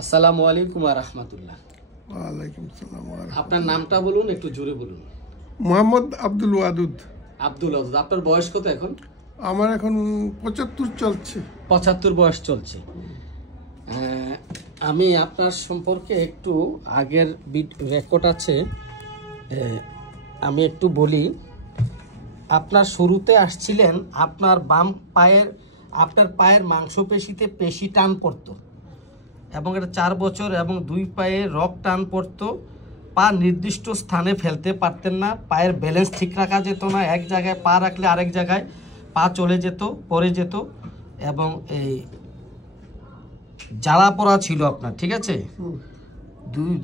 আসসালামু আলাইকুম ওয়া রাহমাতুল্লাহ। ওয়ালাইকুম সালাম। আপনার নামটা বলুন, একটু জোরে বলুন। মোহাম্মদ আব্দুল ওয়াদুদ। আব্দুল ওয়াদুদ। আপনার বয়স কত এখন? আমার এখন 75 চলছে। 75 বয়স চলছে। আমি আপনার সম্পর্কে একটু আগের রেকর্ড আছে, আমি একটু বলি। আপনার শুরুতে আসছিলেন, আপনার পায়ের মাংসপেশিতে পেশি টান পড়তো এবং এটা 4 বছর এবং 2 পায়ে রক টান পড়তো। পা নির্দিষ্ট স্থানে ফেলতে পারতেন না, পায়ের ব্যালেন্স ঠিক রাখা যেত না, এক জায়গায় পা রাখলে আরেক জায়গায় পা চলে যেত, পড়ে যেত এবং এই জ্বালা পোড়া ছিল আপনার, ঠিক আছে?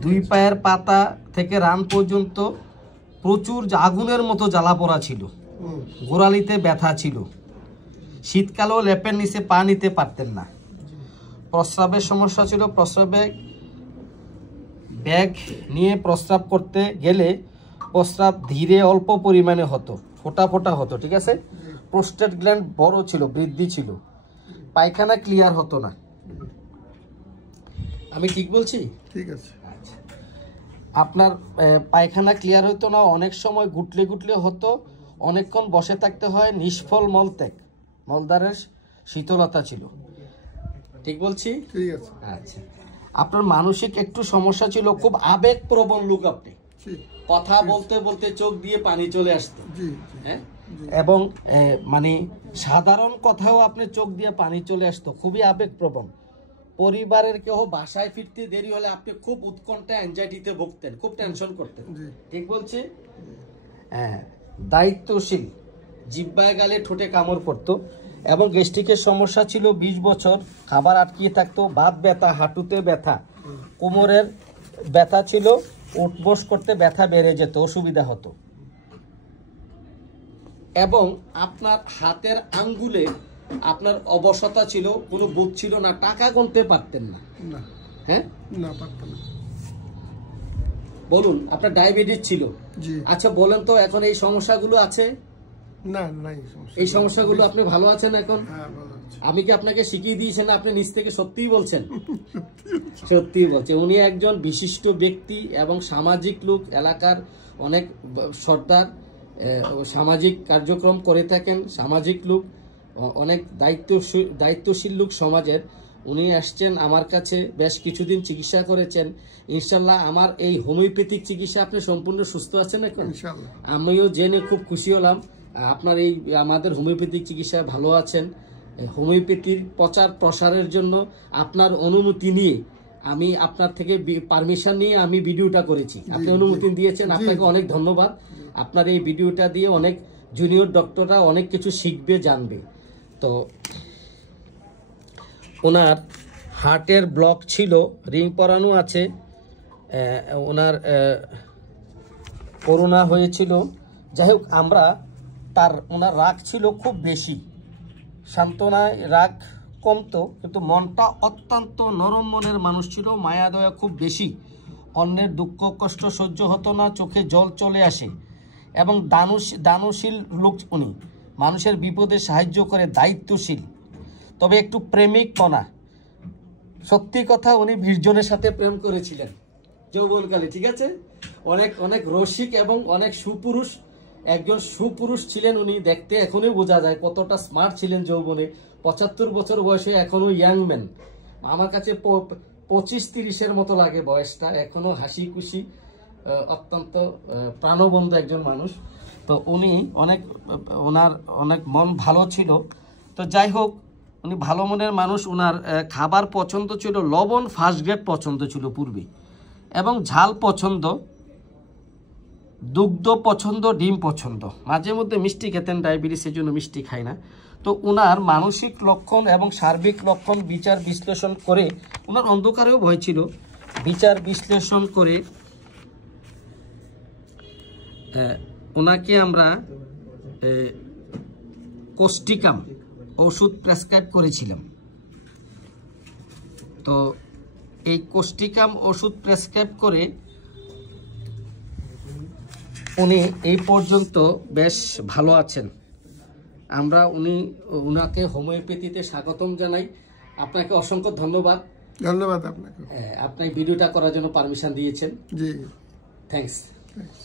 দুই পায়ের পাতা থেকে রান পর্যন্ত প্রচুর আগুনের মতো জ্বালা পোড়া ছিল, গোড়ালিতে ব্যথা ছিল, শীতকালেও লেপের নিচে পা নিতে পারতেন না, প্রস্রাবের সমস্যা ছিল, প্রস্রাবে ব্যাগ নিয়ে প্রস্রাব করতে গেলে প্রস্রাব ধীরে অল্প পরিমাণে হতো, ফোটা ফোটা হতো, ঠিক আছে? প্রোস্টেট গ্ল্যান্ড বড় ছিল, বৃদ্ধি ছিল, পায়খানা ক্লিয়ার হতো না। আমি ঠিক বলছি? ঠিক আছে। আপনার পায়খানা ক্লিয়ার হতো না, অনেক সময় গুটলে গুটলে হতো, অনেকক্ষণ বসে থাকতে হয়, নিষ্ফল মলত্যাগ, মলদ্বারের শীতলতা ছিল। ঠিক বলছি? ঠিক আছে। আচ্ছা, আপনার মানসিক একটু সমস্যা ছিল, খুব আবেগপ্রবণ লোক আপনি, কথা বলতে বলতে চোখ দিয়ে পানি চলে আসতো, হ্যাঁ, এবং মানে সাধারণ কথাও আপনার চোখ দিয়ে পানি চলে আসতো, খুবই আবেগপ্রবণ। পরিবারের কেউ বাসায় ফিরতে দেরি হলে আপনি খুব উৎকণ্ঠা, অ্যাংজাইটিতে ভুগতেন, খুব টেনশন করতেন। ঠিক বলছি? হ্যাঁ। দায়িত্বশীল, জিহ্বায় গালে ঠোঁটে কামড় পড়তো এবং গ্যাস্ট্রিকের সমস্যা ছিল 20 বছর, খাবার আটকিয়ে থাকতো, বাত ব্যথা, হাঁটুতে ব্যথা, কোমরের ব্যথা ছিল, উঠবস করতে ব্যথা বেড়ে যেত, অসুবিধা হতো এবং আপনার হাতের আঙ্গুলে আপনার অবসতা ছিল, কোনো বোধ ছিল না, টাকা গুনতে পারতেন না। হ্যাঁ, না পারতেন না। বলুন, আপনার ডায়াবেটিস ছিল? জি। আচ্ছা বলেন তো, এখন এই সমস্যাগুলো আছে? না, নাই সমস্যা। এই সমস্যাগুলো আপনি ভালো আছেন এখন? হ্যাঁ, ভালো আছি। আমি কি আপনাকে শিখিয়ে দিয়েছেন, আপনি নিজ থেকে সত্যিই বলছেন? সত্যিই বলছে। উনি একজন বিশিষ্ট ব্যক্তি এবং সামাজিক লোক, এলাকার অনেক সর্দার, সামাজিক কার্যক্রম করে থাকেন, সামাজিক লোক, অনেক দায়িত্বশীল লোক সমাজের। উনি আসছেন আমার কাছে, বেশ কিছুদিন চিকিৎসা করেছেন। ইনশাল্লাহ আমার এই হোমিওপ্যাথিক চিকিৎসা আপনি সম্পূর্ণ সুস্থ আছেন এখন? আমিও জেনে খুব খুশি হলাম আপনার এই আমাদের হোমিওপ্যাথিক চিকিৎসায় ভালো আছেন। হোমিওপ্যাথির প্রচার প্রসারের জন্য আপনার অনুমতি নিয়ে, আমি আপনার থেকে পারমিশন নিয়ে আমি ভিডিওটা করেছি, আপনি অনুমতি দিয়েছেন, আপনাকে অনেক ধন্যবাদ। আপনার এই ভিডিওটা দিয়ে অনেক জুনিয়র ডক্টররা অনেক কিছু শিখবে, জানবে। তো ওনার হার্টের ব্লক ছিল, রিং পরানো আছে, ওনার করোনা হয়েছিল। যাই হোক, আমরা ওনার রাগ ছিল খুব বেশি, সান্ত্বনায় রাগ কমতো, কিন্তু মনটা অত্যন্ত নরম মনের মানুষ ছিল, মায়া দয়া খুব বেশি, অন্যের দুঃখ কষ্ট সহ্য হতো না, চোখে জল চলে আসে এবং দানশীল লোক উনি, মানুষের বিপদে সাহায্য করে, দায়িত্বশীল, তবে একটু প্রেমিক মনা। সত্যি কথা, উনি 20 জনের সাথে প্রেম করেছিলেন যৌবনকালে, ঠিক আছে? অনেক অনেক রসিক এবং অনেক সুপুরুষ, একজন সুপুরুষ ছিলেন উনি। দেখতে এখনই বোঝা যায় কতটা স্মার্ট ছিলেন যৌবনে। 75 বছর বয়সে এখনো ইয়াং ম্যান। আমার কাছে 25-30-এর মতো লাগে বয়সটা, এখনো হাসি খুশি, অত্যন্ত প্রাণবন্ত একজন মানুষ। তো উনি ওনার অনেক মন ভালো ছিল। তো যাই হোক, উনি ভালো মনের মানুষ। ওনার খাবার পছন্দ ছিল, লবণ ফার্স্ট গ্রেড পছন্দ ছিল পূর্বে, এবং ঝাল পছন্দ, দুগ্ধ পছন্দ, ডিম পছন্দ, মাঝে মধ্যে মিষ্টি খেতেন, ডায়াবেটিসের জন্য মিষ্টি খায় না। তো ওনার মানসিক লক্ষণ এবং সার্বিক লক্ষণ বিচার বিশ্লেষণ করে, ওনার অন্ধকারেও ভয় ছিল, বিচার বিশ্লেষণ করে ওনাকে আমরা কোস্টিকাম ওষুধ প্রেসক্রাইব করেছিলাম। তো এই কোস্টিকাম ওষুধ প্রেসক্রাইব করে উনি এই পর্যন্ত বেশ ভালো আছেন। আমরা ওনাকে হোমিওপ্যাথিতে স্বাগতম জানাই। আপনাকে অসংখ্য ধন্যবাদ। ধন্যবাদ আপনাকে। আপনি ভিডিওটা করার জন্য পারমিশন দিয়েছেন, জি, থ্যাঙ্কস। থ্যাঙ্কস।